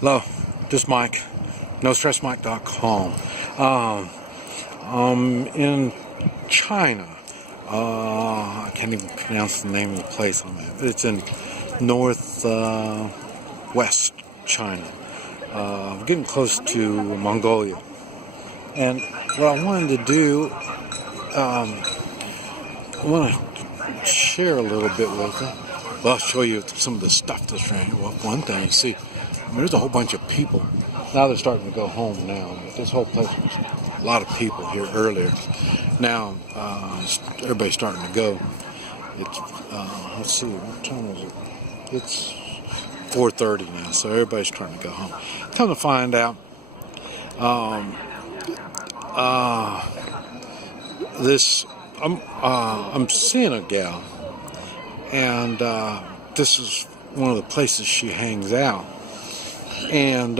Hello, this is Mike, NoStressMike.com. I'm in China. I can't even pronounce the name of the place I'm at. It's in northwest China. Getting close to Mongolia. And what I wanted to do, I want to share a little bit with you. Well, I'll show you some of the stuff that's around here. Well, one thing, you see, there's a whole bunch of people. Now they're starting to go home now. But this whole place was a lot of people here earlier. Now, everybody's starting to go. It's, let's see, what time is it? It's 4:30 now, so everybody's trying to go home. Come to find out, I'm seeing a gal, and this is one of the places she hangs out, and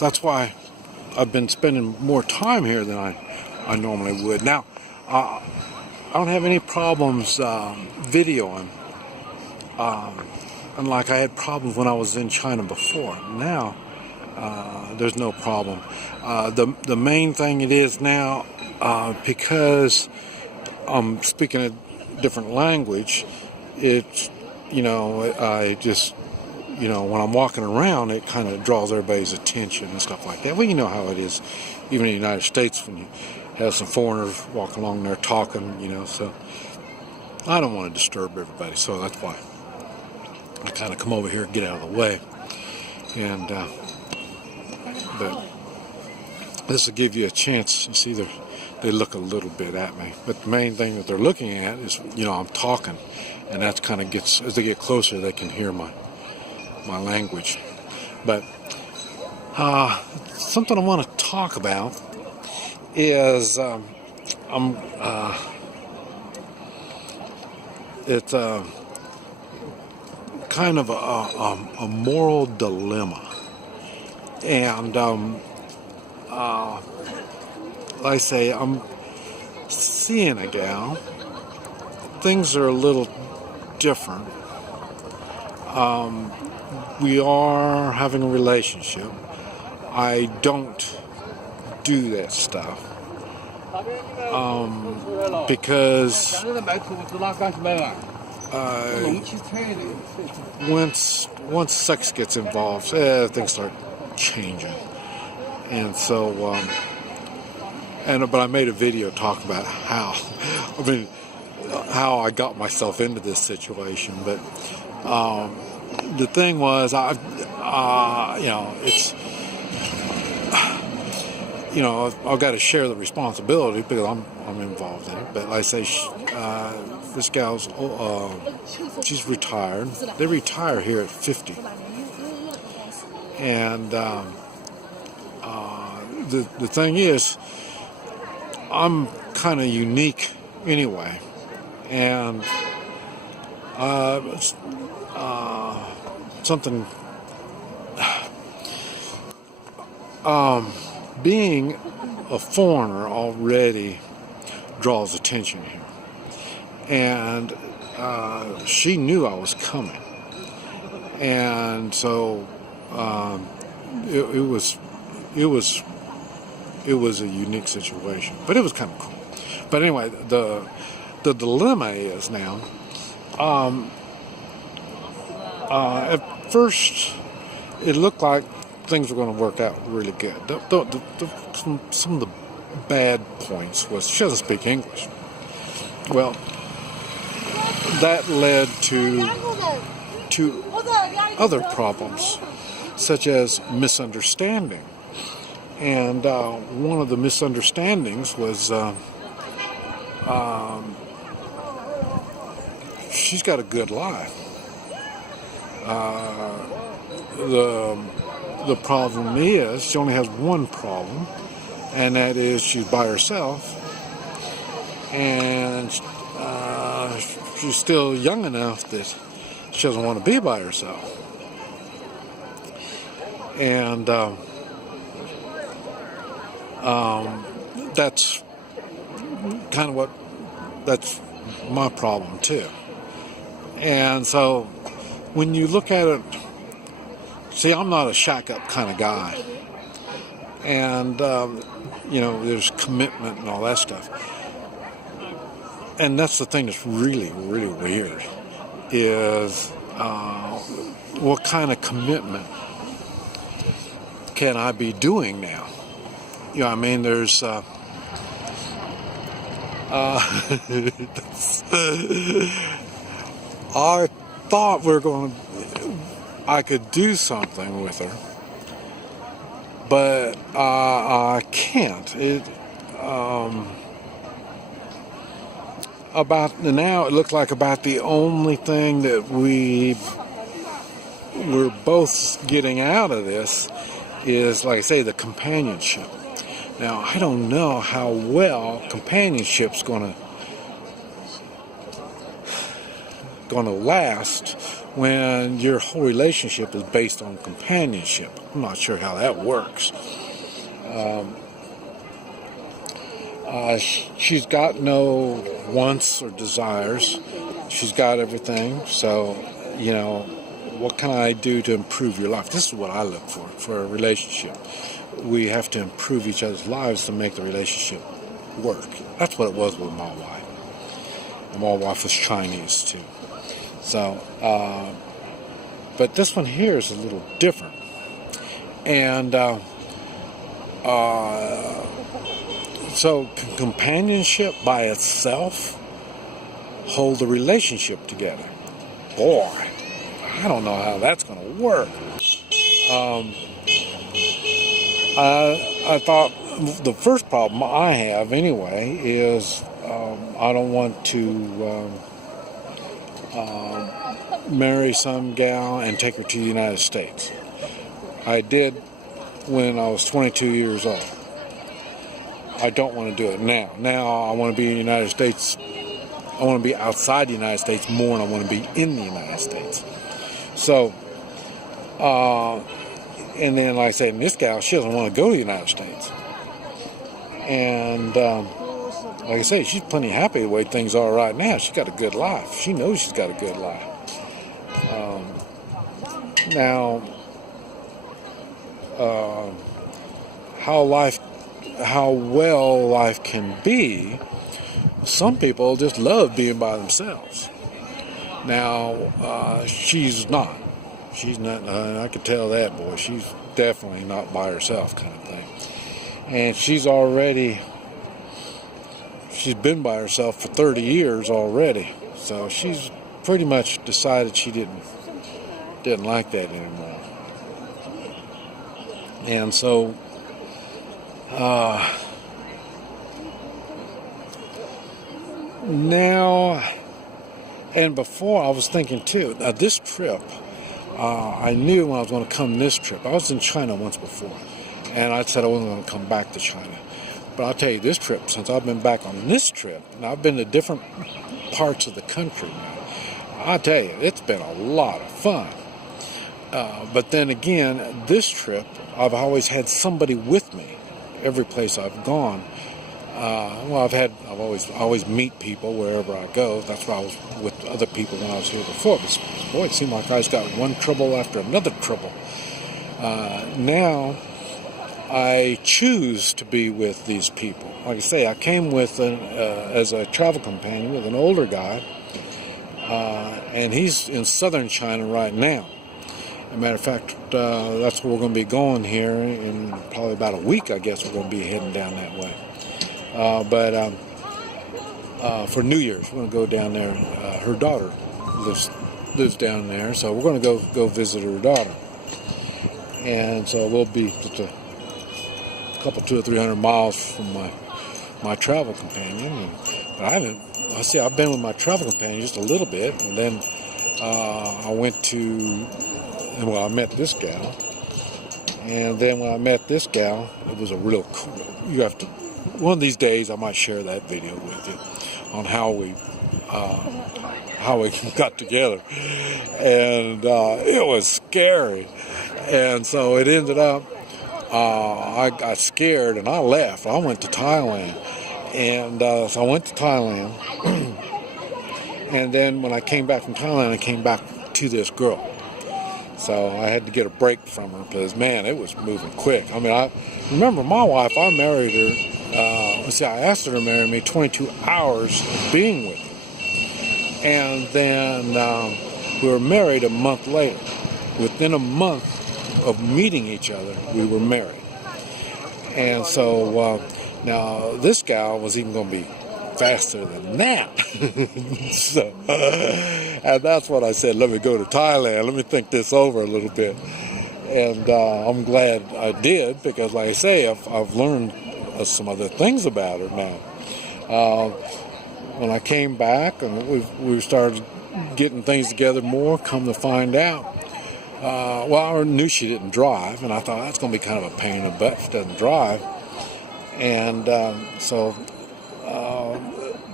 that's why I've been spending more time here than I normally would. Now, I don't have any problems videoing, unlike I had problems when I was in China before. Now, there's no problem. The main thing it is now, because I'm speaking a different language, it's, I just, when I'm walking around, it kind of draws everybody's attention and stuff like that. Well, you know how it is, even in the United States, when you have some foreigners walking along there talking, so I don't want to disturb everybody, so that's why I kind of come over here and get out of the way. And, but this will give you a chance. You see, they look a little bit at me, but the main thing that they're looking at is, I'm talking, and that's kind of gets, as they get closer, they can hear my language. But something I want to talk about is it's kind of a moral dilemma, and like I say, I'm seeing a gal. Things are a little different. We are having a relationship. I don't do that stuff because once sex gets involved, things start changing. And so, but I made a video talking about how I got myself into this situation. But the thing was, it's, I've got to share the responsibility because I'm involved in it. But like I say, this gal's, she's retired. They retire here at 50. And the thing is, I'm kind of unique anyway. And something, being a foreigner already draws attention here, and she knew I was coming, and so it was a unique situation, but it was kind of cool. But anyway, the dilemma is now, at first it looked like things were going to work out really good. Some of the bad points was she doesn't speak English. Well, that led to other problems, such as misunderstanding. And one of the misunderstandings was she's got a good life. The problem is she only has one problem, and that is she's by herself, and she's still young enough that she doesn't want to be by herself. And that's kind of that's my problem too. And so when you look at it, see, I'm not a shack up kind of guy. And, there's commitment and all that stuff. And that's the thing that's really, really weird is what kind of commitment can I be doing now? There's I thought I could do something with her, but I can't. About now, it looks like about the only thing that we're both getting out of this is, like I say, the companionship. Now, I don't know how well companionship's going to last when your whole relationship is based on companionship. I'm not sure how that works. She's got no wants or desires. She's got everything. So, what can I do to improve your life? This is what I look for a relationship. We have to improve each other's lives to make the relationship work. That's what it was with my wife. And my wife was Chinese too. So, but this one here is a little different. And so companionship by itself hold the relationship together. Boy, I don't know how that's going to work. I thought the first problem I have anyway is I don't want to marry some gal and take her to the United States. I did when I was 22 years old. I don't want to do it now. Now I want to be in the United States. I want to be outside the United States more than I want to be in the United States. So, and then like I said, this gal, she doesn't want to go to the United States. And like I say, she's plenty happy the way things are right now. She's got a good life. She knows she's got a good life. Now, how well life can be, some people just love being by themselves. Now, she's not. She's not, I could tell that, boy. She's definitely not by herself kind of thing. And she's been by herself for 30 years already. So she's pretty much decided she didn't like that anymore. And so, now, and before I was thinking too, this trip, I knew when I was going to come this trip. I was in China once before, and I said I wasn't going to come back to China. But I'll tell you, this trip, since I've been back on this trip, and I've been to different parts of the country now, I'll tell you, it's been a lot of fun. But then again, this trip, I've always had somebody with me every place I've gone. I always meet people wherever I go. That's why I was with other people when I was here before. But boy, it seemed like I just got one trouble after another trouble. Now, I choose to be with these people. Like I say, I came with as a travel companion with an older guy, and he's in southern China right now. As a matter of fact, that's where we're going to be going here in probably about a week. I guess we're going to be heading down that way. But for New Year's, we're going to go down there. Her daughter lives down there, so we're going to go visit her daughter. And so we'll be just a couple, 200 or 300 miles from my travel companion. But I've been with my travel companion just a little bit, and then I met this gal. And then when I met this gal, it was a real cool. One of these days I might share that video with you on how we got together. And it was scary. And so it ended up, I got scared and I left. I went to Thailand. And so I went to Thailand. And then when I came back from Thailand, I came back to this girl. So I had to get a break from her because, man, it was moving quick. I mean, I remember my wife, I married her, I asked her to marry me 22 hours of being with her. And then we were married a month later. Within a month of meeting each other, we were married. And so now this gal was even going to be faster than that. So, and that's what I said, let me go to Thailand, let me think this over a little bit. And I'm glad I did, because like I say, I've learned some other things about her now. When I came back and we started getting things together more, come to find out, I knew she didn't drive, and I thought that's going to be kind of a pain in the butt if she doesn't drive. And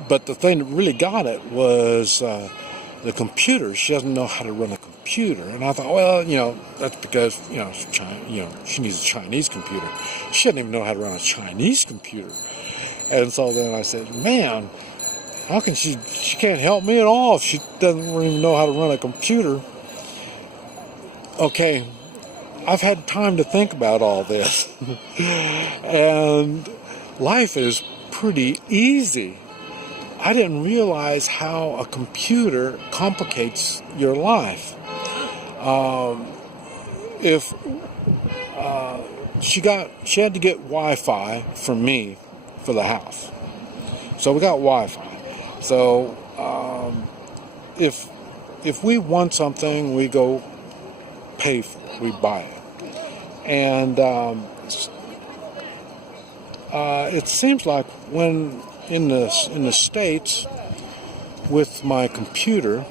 but the thing that really got it was the computer. She doesn't know how to run a computer, and I thought, well, that's because she needs a Chinese computer. She doesn't even know how to run a Chinese computer. And so then I said, man, how can she can't help me at all if she doesn't even know how to run a computer. Okay, I've had time to think about all this, and life is pretty easy. I didn't realize how a computer complicates your life. She had to get Wi-Fi from me for the house, so we got Wi-Fi. So if we want something, we go pay for it, we buy it, and it seems like when in the States with my computer,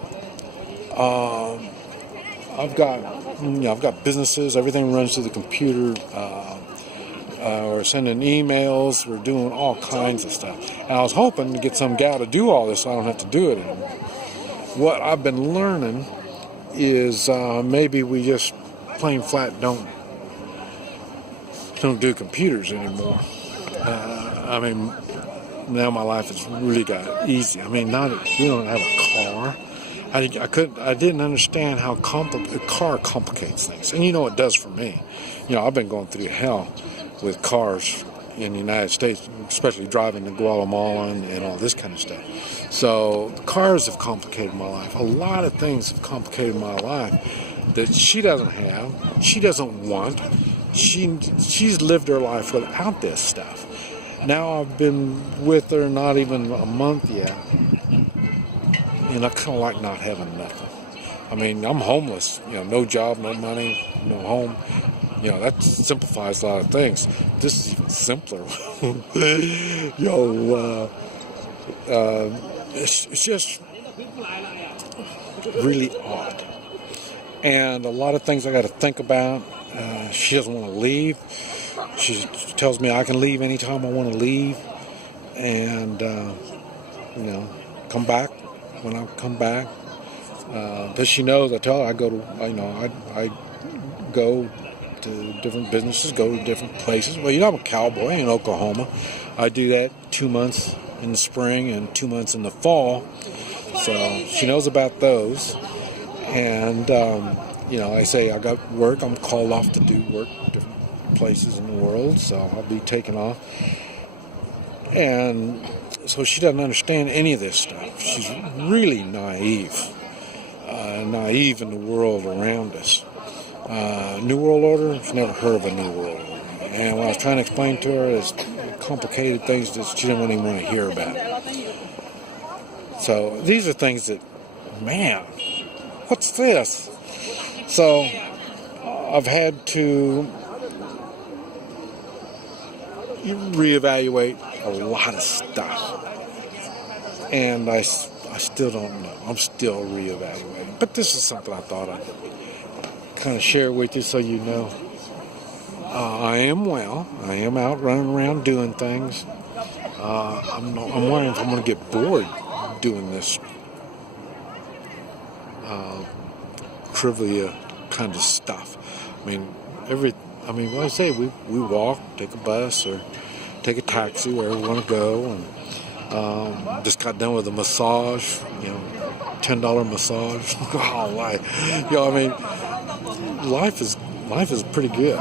I've got businesses. Everything runs through the computer. We're sending emails. We're doing all kinds of stuff. And I was hoping to get some gal to do all this so I don't have to do it anymore. What I've been learning is maybe we just plain flat don't do computers anymore. I mean, now my life has really got easy. I mean, we don't have a car. I didn't understand how a car complicates things, and it does for me. I've been going through hell with cars in the United States, especially driving to Guatemala and all this kind of stuff. So cars have complicated my life. A lot of things have complicated my life that she doesn't have, she doesn't want. She's lived her life without this stuff. Now I've been with her not even a month yet, and I kind of like not having nothing. I mean, I'm homeless, no job, no money, no home. That simplifies a lot of things. This is even simpler. It's just really odd. And a lot of things I got to think about. She doesn't want to leave. She tells me I can leave anytime I want to leave. And, come back when I come back. Because she knows, I tell her I go to different businesses, go to different places. Well, I'm a cowboy in Oklahoma. I do that 2 months in the spring and 2 months in the fall. So she knows about those. And, I say I got work. I'm called off to do work different places in the world. So I'll be taking off. And so she doesn't understand any of this stuff. She's really naive in the world around us. New World Order, she's never heard of a New World Order. And what I was trying to explain to her is complicated things that she didn't even want to hear about. So these are things that, man, what's this? So I've had to reevaluate a lot of stuff. And I still don't know. I'm still reevaluating. But this is something I thought I'd kind of share with you so you know. I am well. I am out running around doing things. I'm wondering if I'm going to get bored doing this trivia kind of stuff. Like I say, we walk, take a bus, or take a taxi wherever we want to go, and just got done with a massage, $10 massage. Oh, why? I mean, life is pretty good.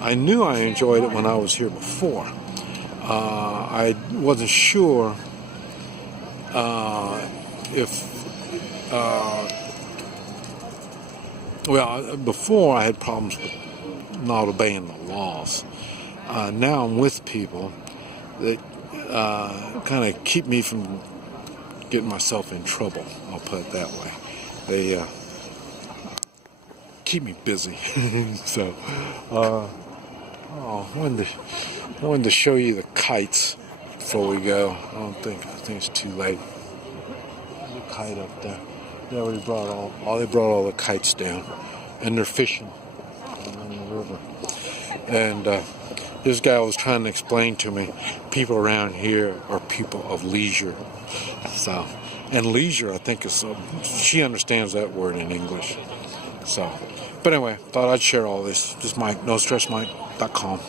I knew I enjoyed it when I was here before. I wasn't sure if before I had problems with not obeying the laws. Now I'm with people that kind of keep me from getting myself in trouble. I'll put it that way. They keep me busy. So, I wanted to show you the kites before we go. I think it's too late. There's a kite up there. They already brought all the kites down, and they're fishing on the river. And this guy was trying to explain to me, people around here are people of leisure. So, and leisure, I think is she understands that word in English. So, but anyway, thought I'd share all this. This is Mike, NoStressMike.com.